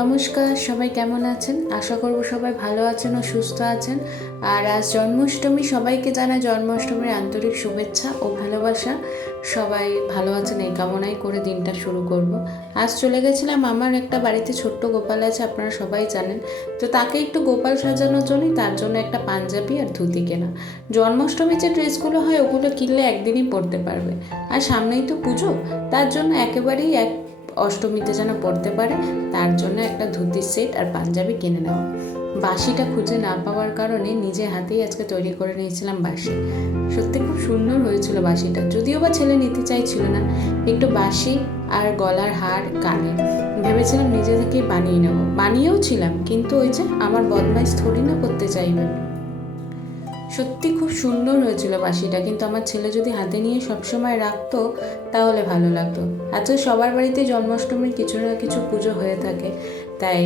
নমস্কার, সবাই কেমন আছেন? আশা করব সবাই ভালো আছেন ও সুস্থ আছেন। আর আজ জন্মাষ্টমী, সবাইকে জানাই জন্মাষ্টমীর আন্তরিক শুভেচ্ছা ও ভালোবাসা। সবাই ভালো আছেন এই কামনাই করে দিনটা শুরু করব। আজ চলে গেছিলাম, আমার একটা বাড়িতে ছোট্ট গোপাল আছে, আপনারা সবাই জানেন। তো তাকে একটু গোপাল সাজানোর জন্যই, তার জন্য একটা পাঞ্জাবি আর ধুতি কেনা। জন্মাষ্টমীর যে ড্রেসগুলো হয় ওগুলো কিনলে একদিনই পরতে পারবে, আর সামনেই তো পুজো, তার জন্য একেবারেই অষ্টমীতে যেন পড়তে পারে, তার জন্য একটা ধুতির সেট আর পাঞ্জাবি কিনে নেওয়া। বাঁশিটা খুঁজে না পাওয়ার কারণে নিজে হাতেই আজকে তৈরি করে নিয়েছিলাম বাঁশি। সত্যি খুব সুন্দর হয়েছিল বাঁশিটা, যদিও বা ছেলে নিতে চাইছিল না। একটু বাঁশি আর গলার হার, কানে ভেবেছিলাম নিজে থেকেই বানিয়ে নেব, বানিয়েও ছিলাম, কিন্তু ওই যে আমার বদমাইশ থোড়ি না করতে চাইবে। সত্যি খুব সুন্দর হয়েছিল বাঁশিটা, কিন্তু আমার ছেলে যদি হাতে নিয়ে সবসময় রাখতো তাহলে ভালো লাগতো। আচ্ছা, সবার বাড়িতে জন্মাষ্টমীর কিছু না কিছু পুজো হয়ে থাকে, তাই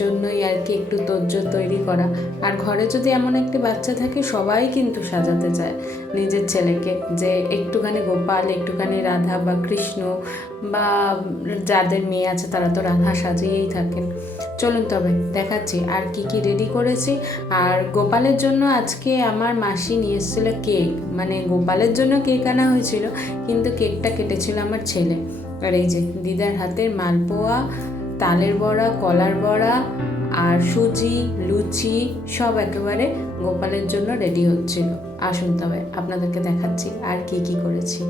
জন্যই আর কি একটু তোড়জোড় তৈরি করা। আর ঘরে যদি এমন একটি বাচ্চা থাকে, সবাই কিন্তু সাজাতে চায় নিজের ছেলেকে, যে একটুখানি গোপাল, একটুখানি রাধা বা কৃষ্ণ, বা যাদের মেয়ে আছে তারা তো রাধা সাজিয়েই থাকেন। চলুন তবে দেখাচ্ছি আর কি কি রেডি করেছি। আর গোপালের জন্য আজকে আমার মাসি নিয়ে এসেছিল কেক, মানে গোপালের জন্য কেক আনা হয়েছিল, কিন্তু কেকটা কেটেছিল আমার ছেলে। আর এই যে দিদার হাতের মালপোয়া, তালের বড়া, কলার বড়া আর সুজি, লুচি সব একেবারে গোপালের জন্য রেডি হচ্ছিল। আসুন তবে আপনাদেরকে দেখাচ্ছি আর কি কি করেছি।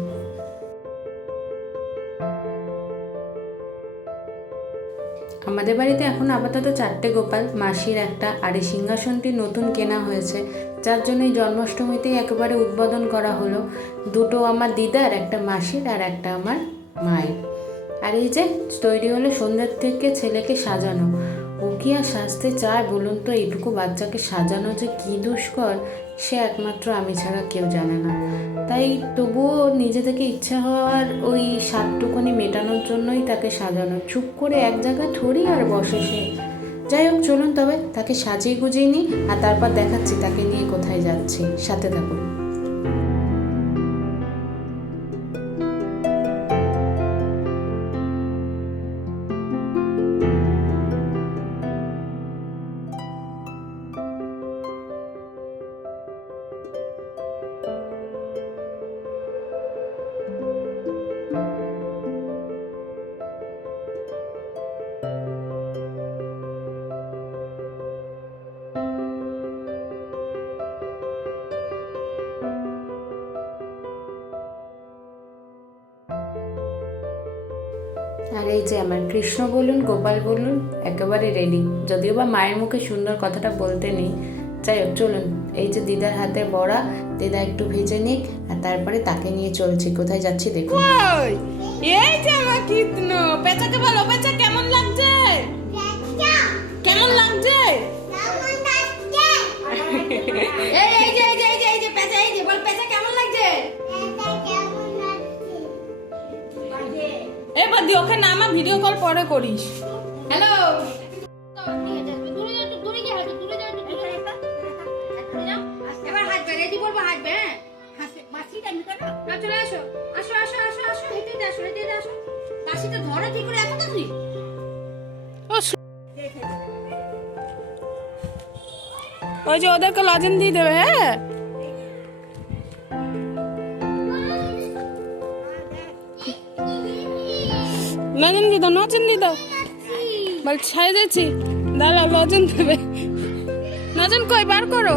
আমাদের বাড়িতে এখন আপাতত 4টে গোপাল, মাসির একটা, আর এই সিংহাসনটি নতুন কেনা হয়েছে, যার জন্য এই জন্মাষ্টমীতেই একেবারে উদ্বোধন করা হলো। 2টো আমার দিদার, একটা মাসির আর একটা আমার মায়ের। আর এই যে তৈরি হলো সন্ধ্যার থেকে ছেলেকে সাজানো। ও কি আর সাজতে চায় বলুন তো? এইটুকু বাচ্চাকে সাজানো যে কী দুষ্কর, সে একমাত্র আমি ছাড়া কেউ জানে না। তাই তবুও নিজে থেকে ইচ্ছা হওয়ার ওই স্বাদটুকুনি মেটানোর জন্যই তাকে সাজানো। চুপ করে এক জায়গায় থরি আর বসে সে। যাই হোক, চলুন তবে তাকে সাজিয়ে গুজিয়ে নিই, আর তারপর দেখাচ্ছি তাকে নিয়ে কোথায় যাচ্ছি। সাথে থাকুন। আর এই যে আমার কৃষ্ণ বলুন, গোপাল বলুন, একেবারে রেডি। যদিও বা মায়ের মুখে সুন্দর কথাটা বলতে নেই। যাই হোক, চলুন। এই যে দিদার হাতে বড়া, দিদা একটু ভেজে নিক, আর তারপরে তাকে নিয়ে চলছি। কোথায় যাচ্ছি দেখুন। এই যে আমার কীর্তন, পেঁচাকে বলো, পেঁচা কেমন লাগছে? কেমন লাগছে? এই এই যে এই যে এই যে এই যে পেঁচা, এই যে বল, পেঁচা কেমন লাগছে? এবার দি ওখানে নামা, ভিডিও কল পরে করিস। হ্যালো, এবার হাঁটবে, রেডি করবো, হাঁটবে। হ্যাঁ, চলে আসো, আসো আসো আসো আসো, হেঁটে আসো, হেঁটে আসো। কাশিটা ধরে কি করে এত তাড়াতাড়ি? ওই যে ওদেরকে লজেন দিয়ে দেবে। হ্যাঁ, লজেন দিয়ে দাও, লজেন দিয়ে দাও। বল ছাই যাচ্ছি, দাঁড়াও, লজেন দেবে। লজেন কই, বার করো।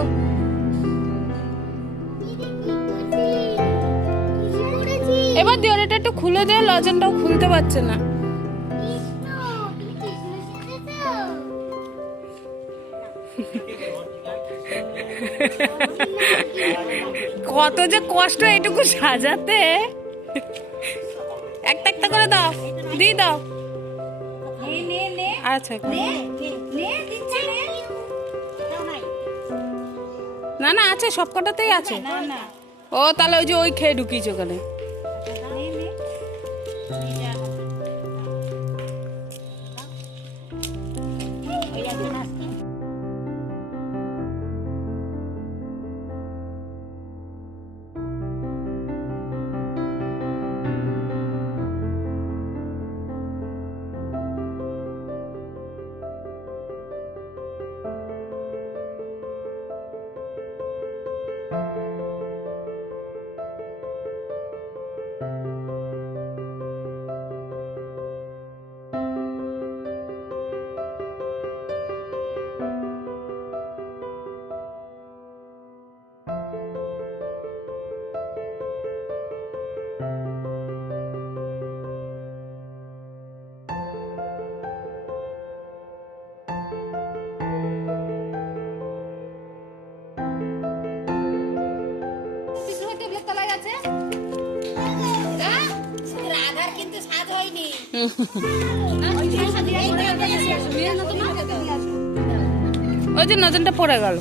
এবার দিও, এটা একটু খুলে দে, লজেনটাও খুলতে পারছে না। কত যে কষ্ট এইটুকু সাজাতে। একটা একটা করে দাও, দিয়ে দাও। আচ্ছা, না না, আছে, সব কটাতেই আছে। ও তাহলে ওই যে ওই খেয়ে ঢুকিয়েছে ওখানে। ওই যে নজনটা পড়ে গেল।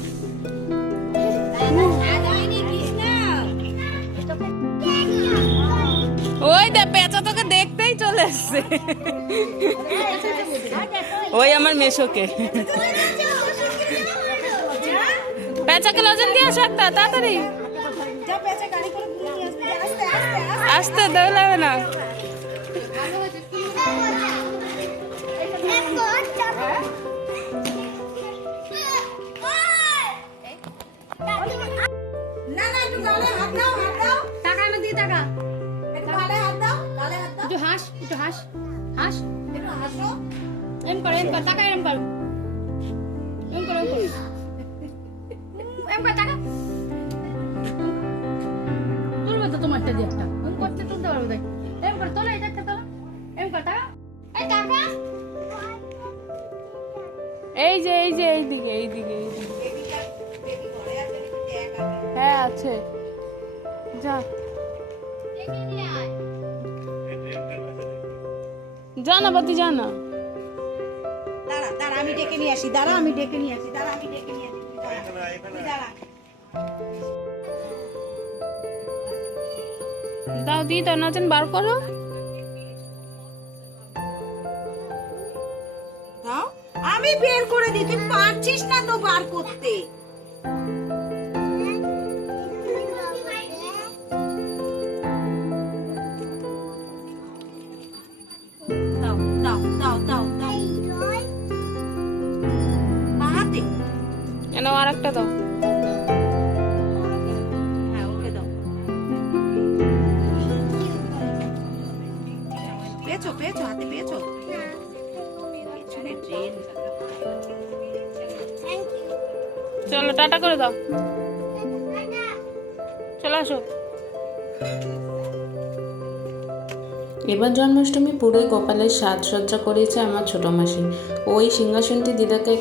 ওই দে পেঁচা তোকে দেখতেই চলে এসছে। ওই আমার মেশোকে পেঁচাকে লজেন দিয়ে আসো একটা তাড়াতাড়ি। আসতে দৌড়াবে না। তোমারটা দিয়ে একটা করতে তুলতে পারবো দেখ এম করে তোলা এটা একটা তোলা এম কর টাকা এই টাকা এই যে এইদিকে হ্যাঁ আছে যা জানা বাতি জানা। দাঁড়া আমি ডেকে নিয়ে আসি দাঁড়া দাও দি তো নজেন বার করো। দাও আমি বের করে দিই তুই পারছিস না তো বার করতে। কেন আর একটা দাও। পেয়েছো হাতে পেয়েছো চলো টাটা করে দাও চলে আসো। এবার জন্মাষ্টমী পুরোই গোপালের সাজসজ্জা করেছে আমার ছোটো মাসি। ওই সিংহাসনটি দিদাকে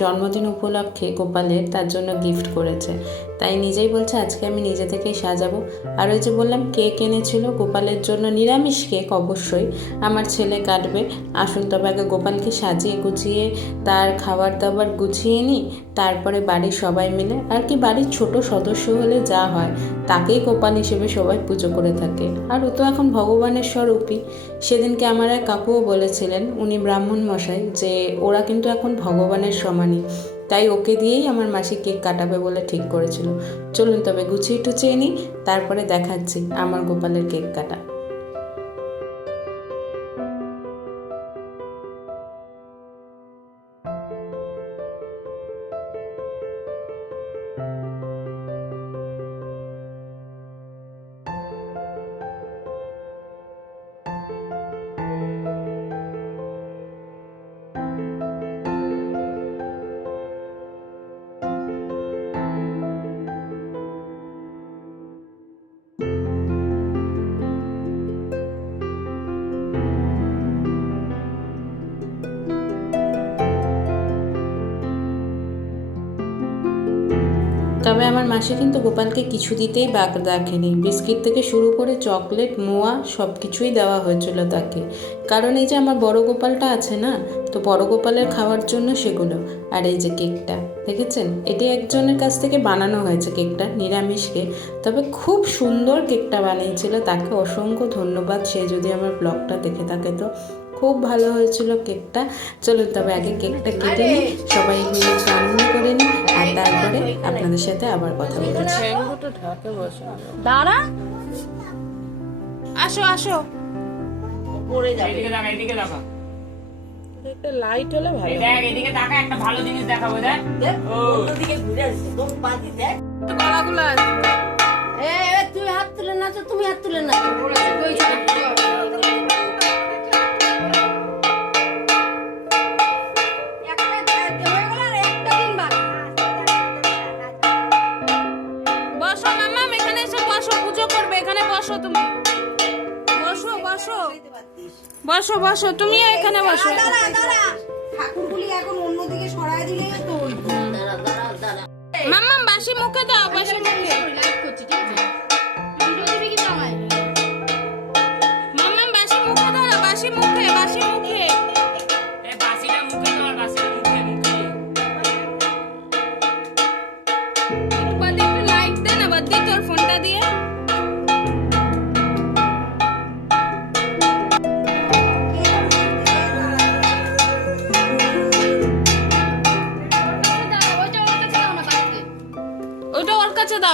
জন্মদিন উপলক্ষে গোপালের তার জন্য গিফট করেছে, তাই নিজেই বলছে আজকে আমি নিজে থেকেই সাজাবো। আর ওই যে বললাম কেক এনেছিল গোপালের জন্য, নিরামিষ কেক অবশ্যই, আমার ছেলে কাটবে। আসুন তবে আগে গোপালকে সাজিয়ে গুছিয়ে তার খাবার দাবার গুছিয়ে নিই, তারপরে বাড়ির সবাই মিলে, আর কি বাড়ির ছোট সদস্য হলে যা হয় তাকেই গোপাল হিসেবে সবাই পুজো করে থাকে। আর ও তো এখন ভগবানের স্বরূপই। সেদিনকে আমার এক কাকুও বলেছিলেন, উনি ব্রাহ্মণ মশাই, যে ওরা কিন্তু এখন ভগবানের সমানই, তাই ওকে দিয়েই আমার মাসি কেক কাটাবে বলে ঠিক করেছিল। চলুন তবে গুছিয়ে টুচিয়ে নিই, তারপরে দেখাচ্ছি আমার গোপালের কেক কাটা। তবে আমার মাসি কিন্তু গোপালকে কিছু দিতেই বাদ রাখেনি। বিস্কিট থেকে শুরু করে চকলেট, মোয়া সব কিছুই দেওয়া হয়েছিল তাকে, কারণ এই যে আমার বড় গোপালটা আছে না, তো বড় গোপালের খাওয়ার জন্য সেগুলো। আর এই যে কেকটা দেখেছেন, এটি একজনের কাছ থেকে বানানো হয়েছে কেকটা, নিরামিষ কেক, তবে খুব সুন্দর কেকটা বানিয়েছিল, তাকে অসংখ্য ধন্যবাদ। সে যদি আমার ব্লগটা দেখে থাকে তো খুব ভালো হয়েছিল কেকটা। চলুন তবে আগে কেকটা কেটে নিই, সবাই মিলে আনন্দ করে নিই, আর তারপরে আপনাদের সাথে আবার কথা বলছি। দাঁড়া আসো আসো, লাইট হলে ভালো। এদিকে তাকা, একটা ভালো জিনিস দেখাবো। তুই হাত তুলে না তো, তুমি হাত তুলে না তো। বসো মাম্মাম, এখানে এসে বসো, পুজো করবে, এখানে বসো তুমি, বসো বসো বসো বসো, তুমি এখানে বসো। ঠাকুরগুলি এখন অন্যদিকে সরায় দিলে তো। মাম্মাম বাসি মুখে দাও, বাসি মুখে। মাম্মাম বাসি মুখে দাও, বাসি মুখে।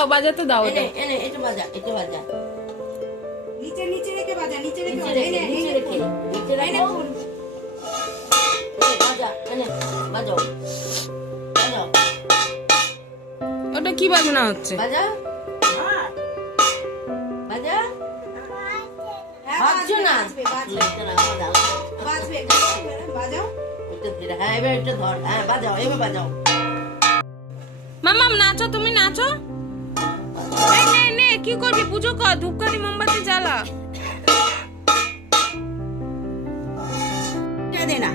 দাও, বাজাতে দাও ওটা। এনে এটা বাজা, এটা বাজা। নিচে রেখে বাজা, নিচে রেখে নিচে বাজা। রেখে, নিচে রেখে, নিচে রাখো। এই বাজা, এনে বাজাও, বাজাও, ওটা কি বাজনা হচ্ছে? বাজা, বাজা। হ্যাঁ, বাজছো না? বাজবে, বাজবে, এটা না, বাজাও। বাজবে, বাজাও। এটা ফিরে, হ্যাঁ এবার এটা ধর, হ্যাঁ বাজাও, এবার বাজাও। মামাম নাচো, তুমি নাচো। এই নে নে, কি করবি? পুজো কর, ধূপকাঠি মোমবাতি জ্বালা। দে না,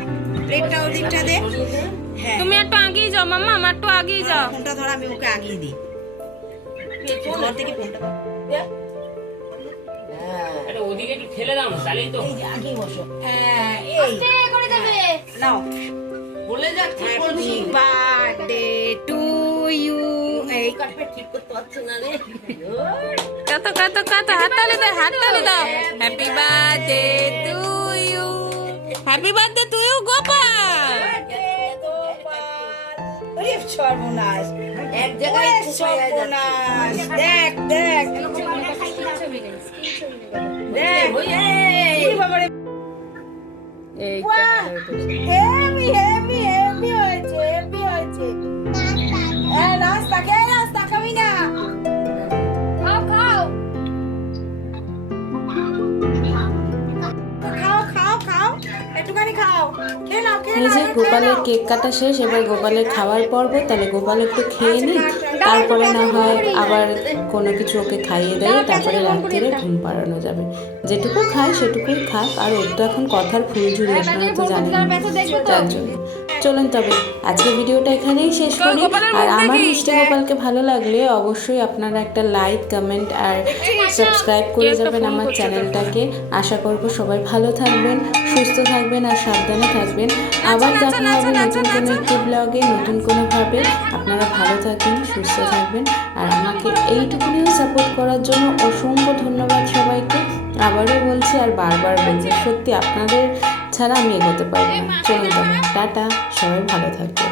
প্লেটটা ওদিকটা দে। হ্যাঁ, তুমি একটু আগেই যাও মামাম, একটু আগেই যাও। ফোনটা ধর, আমি ওকে আগিয়ে দিই। ঘর থেকে ফোনটা ধর। হ্যাঁ, এটা ওদিকে একটু ঠেলে দাও না, তাহলেই তো এই যে আগিয়ে বসো। হ্যাঁ, এই করে যাবে। নাও। বলে যাচ্ছি, হ্যাপি বার্থডে টু ইউ। এই কাটবে ঠিক করতে পারছে না রে। কাতো কাতো কাতো, হাততালি দাও, হাততালি দাও। Happy birthday to you, happy birthday to you Gopal. ওরে সর্বনাশ, এক জায়গায় ওরে খুব হয়ে যাচ্ছে। সর্বনাশ। দেখ দেখ দেখ, ওই কি বাবা রে, হেভি হেভি হেভি হয়েছে, হেভি হয়েছে। হ্যাঁ, নাস্তা খেয়ে, নাস্তা খাবি না? খাও খাও খাও, একটুখানি খাও, খেয়ে নাও, খেয়ে এই নাও, যে খেয়ে গোপালের নাও। কেক কাটা শেষ, এবার গোপালের খাওয়ার পর্ব। তাহলে গোপাল একটু খেয়ে নিই, তারপরে না হয় আবার কোনো কিছু ওকে খাইয়ে দেয়, তারপরে রাত্রিরে ঘুম পাড়ানো যাবে। যেটুকু খায় সেটুকুই খাক, আর ওর তো এখন কথার ফুলঝুরি, আপনারা তো জানেন। তার জন্য চলুন তবে আজকে ভিডিওটা এখানেই শেষ করি। আর আমার মিষ্টি গোপালকে ভালো লাগলে অবশ্যই আপনারা একটা লাইক, কমেন্ট আর সাবস্ক্রাইব করে যাবেন আমার চ্যানেলটাকে। আশা করব সবাই ভালো থাকবেন, সুস্থ থাকবেন আর সাবধানে থাকবেন। আবার দেখা হবে নতুন কোনো একটি ব্লগে, নতুন কোনোভাবে। আপনারা ভালো থাকবেন, সুস্থ থাকবেন। আর আমাকে এইটুকুনিও সাপোর্ট করার জন্য অসংখ্য ধন্যবাদ সবাইকে। আবারও বলছি আর বারবার বলছি, সত্যি আপনাদের ছাড়া আমি এগোতে পারবো না। চলুন তবে টাটা, সবাই ভালো থাকবেন।